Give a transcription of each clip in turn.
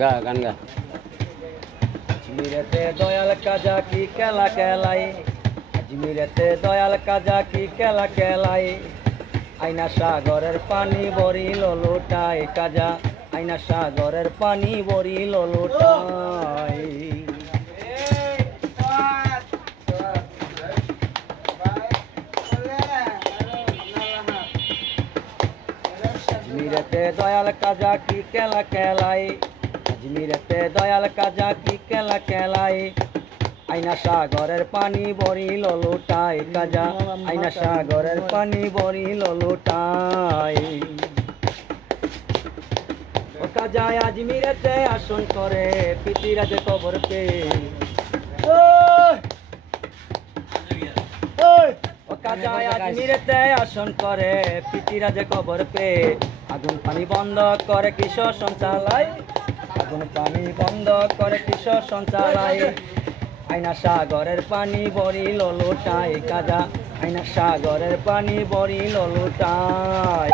গা গান গা। আজমিরেতে দয়াল কাজা কি খেলা খেলায়, আজমিরেতে দয়াল কাজা কি খেলা খেলায়, আইনা সাগরের পানি বরিল লোটায় কাজা, আইনা সাগরের পানি বরিল লোটায়। আজমিরেতে দয়াল কাজা কি খেলা খেলায়, আজমিরেতে দয়াল কাজা কি খেলা খেলায়, আইনা সাগরের পানি বরিল লোটায় কাজা, আইনা সাগরের পানি বরিল লোটায়। ও কাজা আজমিরেতে আসন করে পিতিরাজে কবর পে, ও কাজা আজমিরেতে আসন করে পিতিরাজে কবর পে, আগুন পানি বন্ধ করে কিশোর সঞ্চালায়, আগুন পানি বন্ধ করে কিশোর সঞ্চালায়, আইনা সাগরের পানি বরিল লোটায় কাজা, আইনা সাগরের পানি বরিল লোটায়।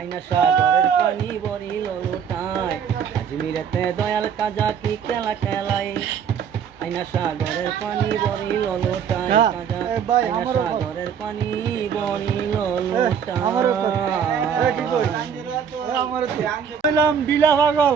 আইনা সাগরের পানি বরিল লোটায়, আজমিরেতে দয়াল কাজা কি খেলা খেলায়, আইনা সাগরের পানি বরিল লোটায় কাজা, আইনা সাগরের পানি বরিল লোটায়। বিলা পাগল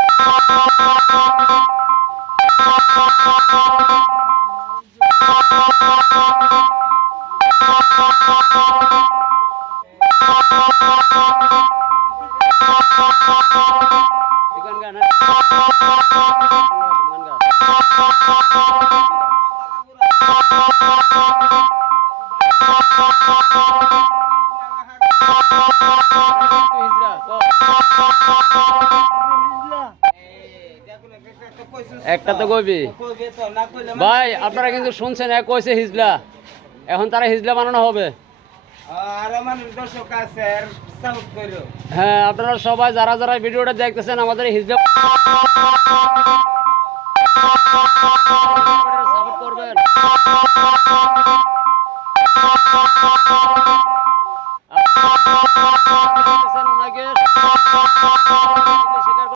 একটা তো কইবি ভাই, আপনারা কিন্তু শুনছেন এক কইছে হিজলা, এখন তারা হিজলা বানানো হবে। হ্যাঁ, আপনারা সবাই যারা যারা ভিডিওটা দেখতেছেন আমাদের হিজলা